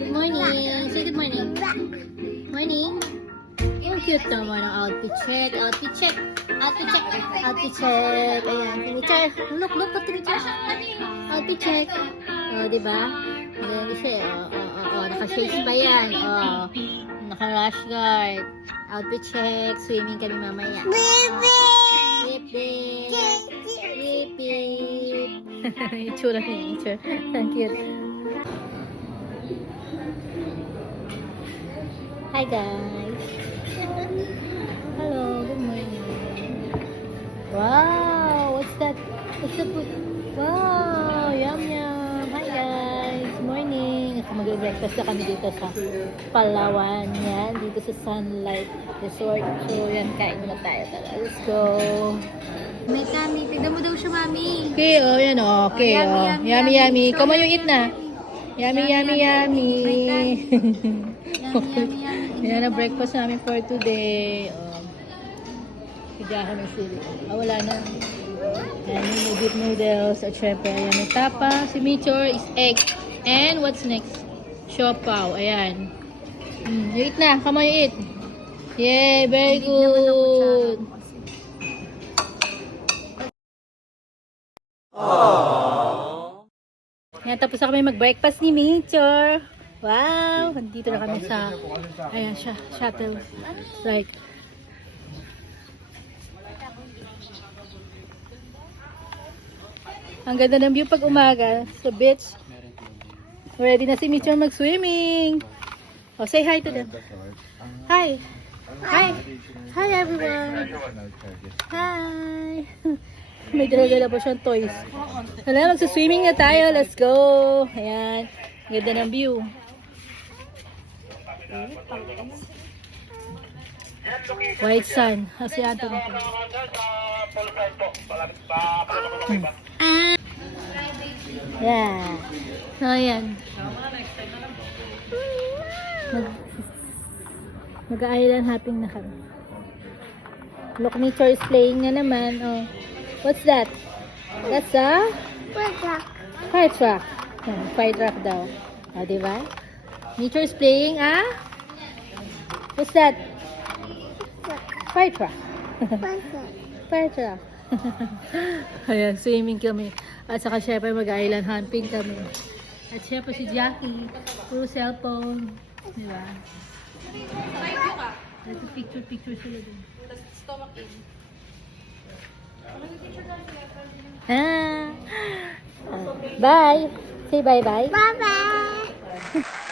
Good morning. Say good morning. Morning. Ang cute naman ang outfit check. Outfit check. Outfit check. Outfit check. Ayan. Tinichar. Look. Pag tinichar. Outfit check. O, diba? Ayan siya. Naka-shades pa yan. Naka-rash guard. Outfit check. Swimming kami mamaya. Beep, beep. Beep, beep. Itsura niya. Ang cute. Hi guys. Hello, good morning. Wow, what's that? What's the food? Wow, yum. Hi guys, morning. Mag-breakfast na kami dito sa Palawan. Yan, dito sa Sunlight Resort. So, yan, kain na tayo. Tara, let's go. May tummy. Tignan mo daw siya, mami. Okay, yan okay. Yummy. Come on, you eat na. Yummy. Yummy. Yan ang breakfast namin for today. Kaya ako ng sili. Wala na. Ayan yung beef noodles. At syempre, ayan yung tapa. Si Michor is egg. And what's next? Siopaw. Ayan. You eat na. Come on, you eat. Yay, very good. Ayan, tapos na kami mag-breakfast ni Michor. Wow! Dito na kami sa, ayan siya, shuttle. Right. Ang ganda ng view pag umaga sa beach. Ready na si Michor mag-swimming. Oh, say hi to them. Hi! Hi! Hi everyone! Hi! May dala-dala po siyang toys. Hala, magsa-swimming na tayo. Let's go! Ayan. Ganda ng view. White sun. Asiato na po. Yeah. So, ayan. Mag-island hopping na kami. Look, Nature is playing na naman. Oh. What's that? That's a? Fire truck. Fire truck daw. O, diba? Nature is playing, What's that? Fire truck. Fire truck. Ayan, swimming kami. At saka syempre mag-island humping kami. At syempre si Jackie, puro cellphone. Diba? Ito picture sila dun. Bye! Say bye-bye. Bye-bye.